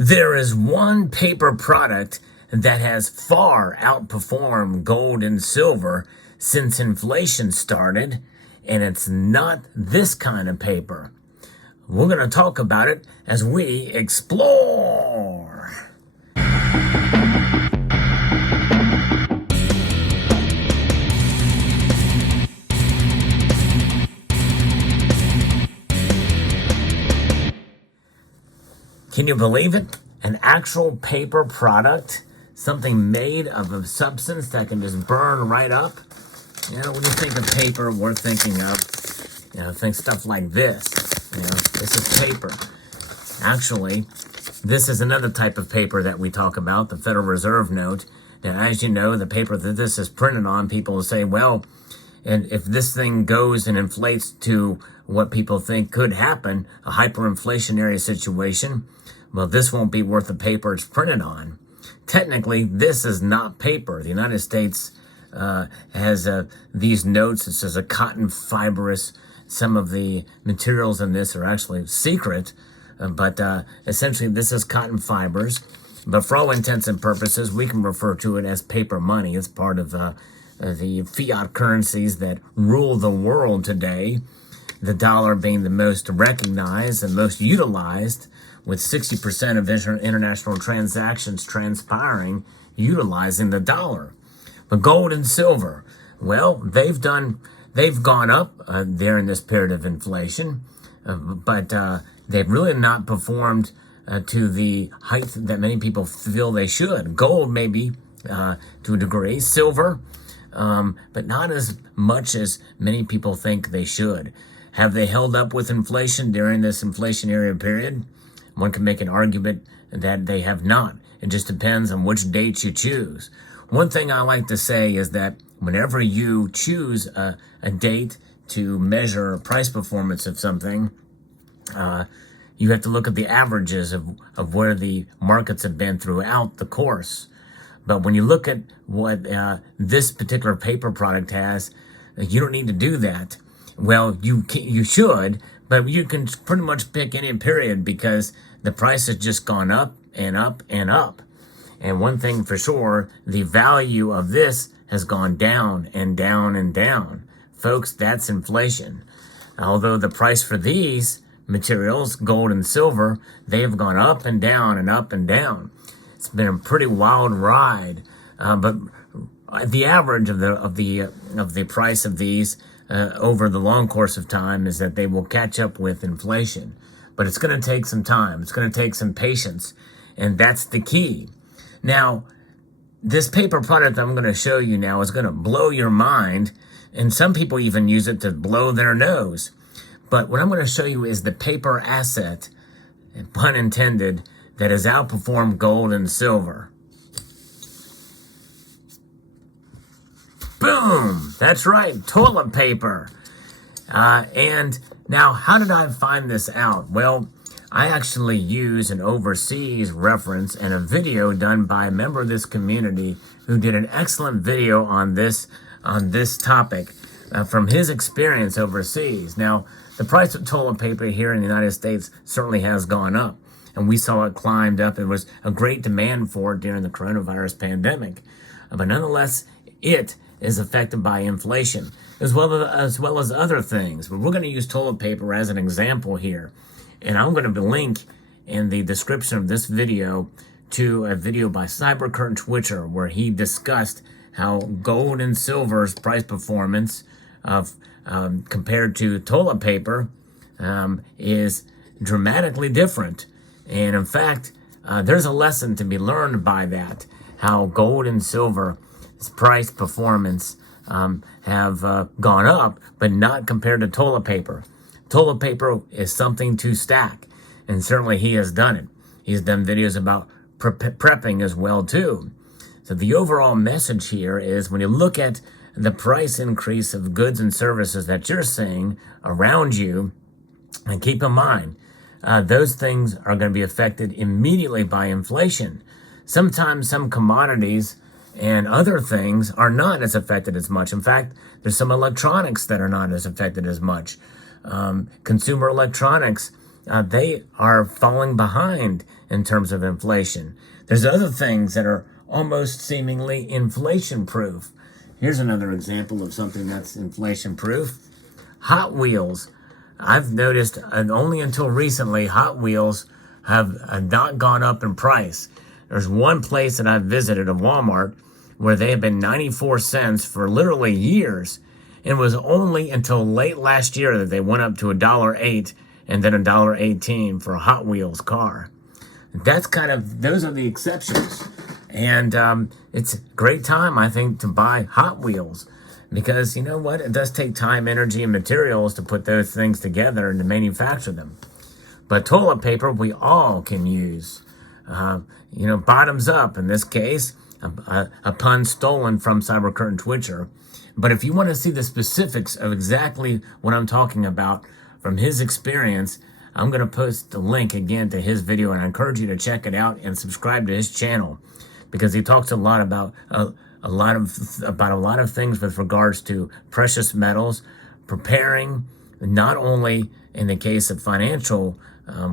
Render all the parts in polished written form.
There is one paper product that has far outperformed gold and silver since inflation started, and it's not this kind of paper. We're going to talk about it as we explore. Can you believe it? An actual paper product, something made of a substance that can just burn right up. You know, when you think of paper, we're thinking of, think stuff like this. This is paper. Actually, this is another type of paper that we talk about, the Federal Reserve note. Now, as you know, the paper that this is printed on, people will say, well, and if this thing goes and inflates to what people think could happen, a hyperinflationary situation, well, this won't be worth the paper it's printed on. Technically, this is not paper. The United States has these notes. This is a cotton fibrous. Some of the materials in this are actually secret, but essentially this is cotton fibers. But for all intents and purposes, we can refer to it as paper money. It's part of the fiat currencies that rule the world today, the dollar being the most recognized and most utilized, with 60% of international transactions transpiring utilizing the dollar. But gold and silver, well, they've gone up during this period of inflation, but they've really not performed to the height that many people feel they should. Gold maybe to a degree, silver, but not as much as many people think they should. Have they held up with inflation during this inflationary period? One can make an argument that they have not. It just depends on which dates you choose. One thing I like to say is that whenever you choose a date to measure price performance of something, you have to look at the averages of where the markets have been throughout the course. But when you look at what this particular paper product has, you don't need to do that. Well, you should, but you can pretty much pick any period because the price has just gone up and up and up. And one thing for sure, the value of this has gone down and down and down. Folks, that's inflation. Although the price for these materials, gold and silver, they have gone up and down and up and down. It's been a pretty wild ride. But the average of the price of these over the long course of time is that they will catch up with inflation. But it's going to take some time. It's going to take some patience. And that's the key. Now, this paper product I'm going to show you now is going to blow your mind. And some people even use it to blow their nose. But what I'm going to show you is the paper asset, pun intended, that has outperformed gold and silver. Boom! That's right, toilet paper. And now, how did I find this out? Well, I actually use an overseas reference and a video done by a member of this community who did an excellent video on this topic from his experience overseas. Now, the price of toilet paper here in the United States certainly has gone up, and we saw it climbed up. There was a great demand for it during the coronavirus pandemic. But nonetheless, it is affected by inflation, as well as other things. But we're going to use toilet paper as an example here. And I'm going to link in the description of this video to a video by Cybercurrent Twitcher where he discussed how gold and silver's price performance of compared to toilet paper is dramatically different. And in fact, there's a lesson to be learned by that, how gold and silver's price performance have gone up, but not compared to toilet paper. Toilet paper is something to stack, and certainly he has done it. He's done videos about prepping as well, too. So the overall message here is when you look at the price increase of goods and services that you're seeing around you, and keep in mind, those things are going to be affected immediately by inflation. Sometimes some commodities and other things are not as affected as much. In fact, there's some electronics that are not as affected as much. Consumer electronics they are falling behind in terms of inflation. There's other things that are almost seemingly inflation proof. Here's another example of something that's inflation proof. Hot Wheels. I've noticed only until recently, Hot Wheels have not gone up in price. There's one place that I've visited, a Walmart, where they have been 94 cents for literally years. And it was only until late last year that they went up to $1.08 and then $1.18 for a Hot Wheels car. Those are the exceptions. And it's a great time, I think, to buy Hot Wheels. Because you know what? It does take time, energy, and materials to put those things together and to manufacture them. But toilet paper, we all can use. Bottoms up, in this case, a pun stolen from Cyber Curtain Twitcher. But if you want to see the specifics of exactly what I'm talking about from his experience, I'm going to post the link again to his video, and I encourage you to check it out and subscribe to his channel, because he talks a lot about a lot of things with regards to precious metals, preparing not only in the case of financial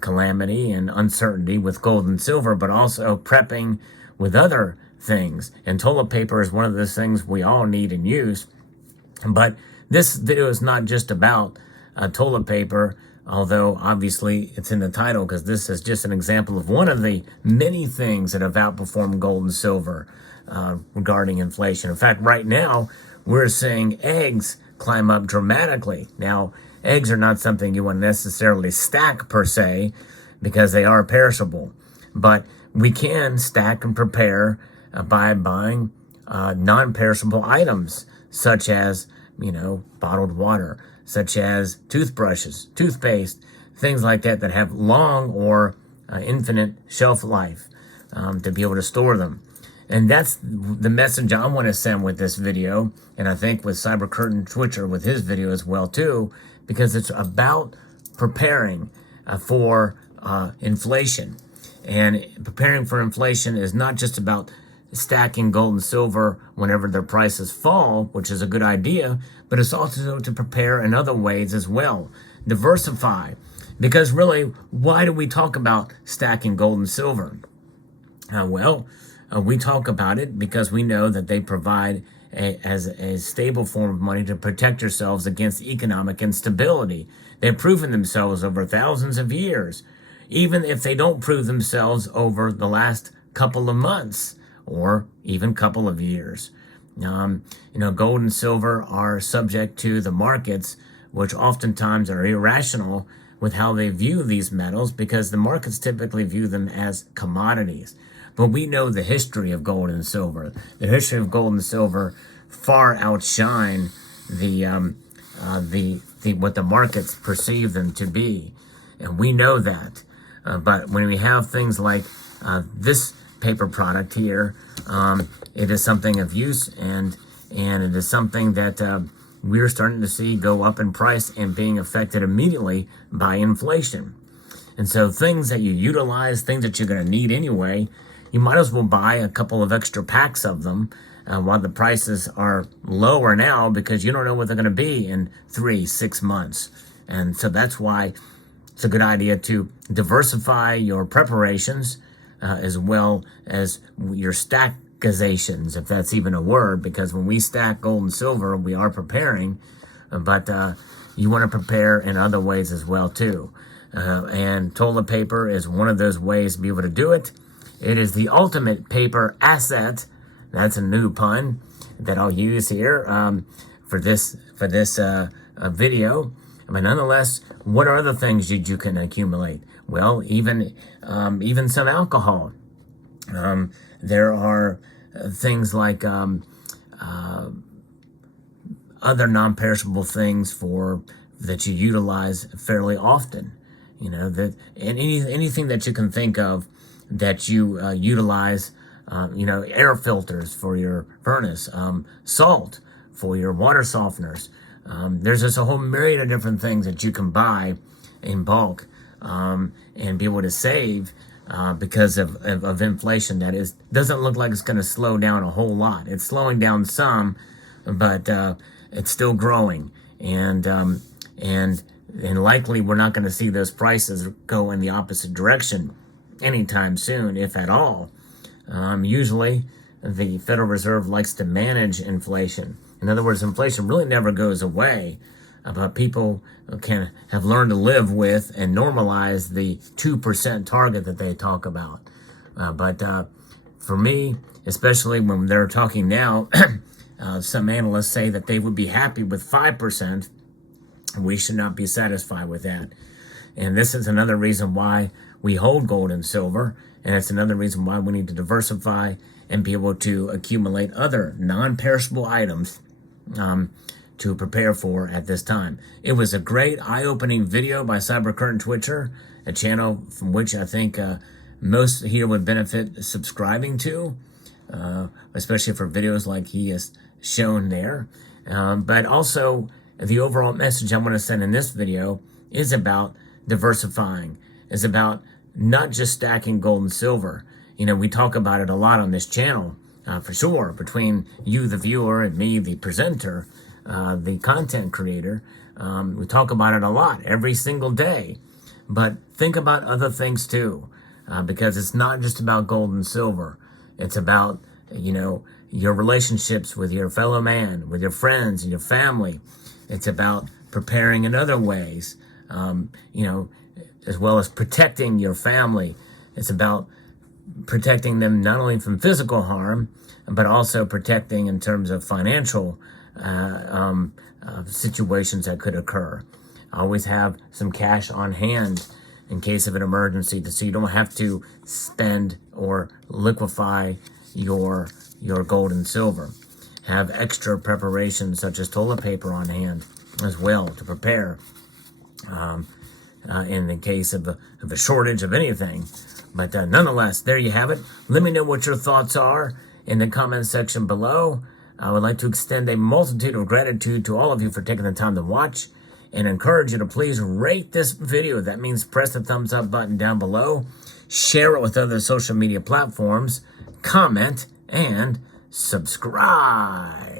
calamity and uncertainty with gold and silver, but also prepping with other things. And toilet paper is one of those things we all need and use. But this video is not just about toilet paper, although obviously it's in the title, because this is just an example of one of the many things that have outperformed gold and silver regarding inflation. In fact, right now, we're seeing eggs climb up dramatically. Now, eggs are not something you want to necessarily stack per se, because they are perishable. But we can stack and prepare by buying non-perishable items, such as, bottled water, such as toothbrushes, toothpaste, things like that have long or infinite shelf life to be able to store them. And that's the message I want to send with this video, and I think with Cyber Curtain Twitcher with his video as well too, because it's about preparing for inflation. And preparing for inflation is not just about stacking gold and silver whenever their prices fall, which is a good idea, but it's also to prepare in other ways as well. Diversify. Because really, why do we talk about stacking gold and silver? We talk about it because we know that they provide as a stable form of money to protect yourselves against economic instability. They've proven themselves over thousands of years, even if they don't prove themselves over the last couple of months or even couple of years. Gold and silver are subject to the markets, which oftentimes are irrational with how they view these metals, because the markets typically view them as commodities. But we know the history of gold and silver. The history of gold and silver far outshine what the markets perceive them to be, and we know that. But when we have things like this paper product here, it is something of use, and it is something that we're starting to see go up in price and being affected immediately by inflation. And so things that you utilize, things that you're going to need anyway, you might as well buy a couple of extra packs of them while the prices are lower now, because you don't know what they're going to be in 3-6 months. And so that's why it's a good idea to diversify your preparations as well as your stackizations, if that's even a word, because when we stack gold and silver, we are preparing, but you want to prepare in other ways as well too. And toilet paper is one of those ways to be able to do it. It is the ultimate paper asset. That's a new pun that I'll use here for this video. But nonetheless, what are other things that you can accumulate? Well, even some alcohol. There are things like other non-perishable things that you utilize fairly often. And anything that you can think of that you utilize. Air filters for your furnace, salt for your water softeners. There's just a whole myriad of different things that you can buy in bulk and be able to save because of inflation. That doesn't look like it's going to slow down a whole lot. It's slowing down some, but it's still growing. And And likely we're not going to see those prices go in the opposite direction anytime soon, if at all. Usually, the Federal Reserve likes to manage inflation. In other words, inflation really never goes away, but people can have learned to live with and normalize the 2% target that they talk about. But for me, especially when they're talking now, some analysts say that they would be happy with 5%. We should not be satisfied with that. And this is another reason why we hold gold and silver. And it's another reason why we need to diversify and be able to accumulate other non-perishable items to prepare for at this time. It was a great eye-opening video by Cybercurrent Twitcher, a channel from which I think most here would benefit subscribing to, especially for videos like he has shown there. But also, the overall message I want to send in this video is about diversifying. It's about not just stacking gold and silver. You know, we talk about it a lot on this channel, for sure, between you, the viewer, and me, the presenter, the content creator. We talk about it a lot every single day. But think about other things too, because it's not just about gold and silver. It's about, you know, your relationships with your fellow man, with your friends and your family. It's about preparing in other ways, you know, as well as protecting your family. It's about protecting them not only from physical harm, but also protecting in terms of financial situations that could occur. Always have some cash on hand in case of an emergency, so you don't have to spend or liquefy your gold and silver. Have extra preparations such as toilet paper on hand as well to prepare in the case of a shortage of anything. But nonetheless, there you have it. Let me know what your thoughts are in the comment section below. I would like to extend a multitude of gratitude to all of you for taking the time to watch and encourage you to please rate this video. That means press the thumbs up button down below, share it with other social media platforms, comment, and subscribe.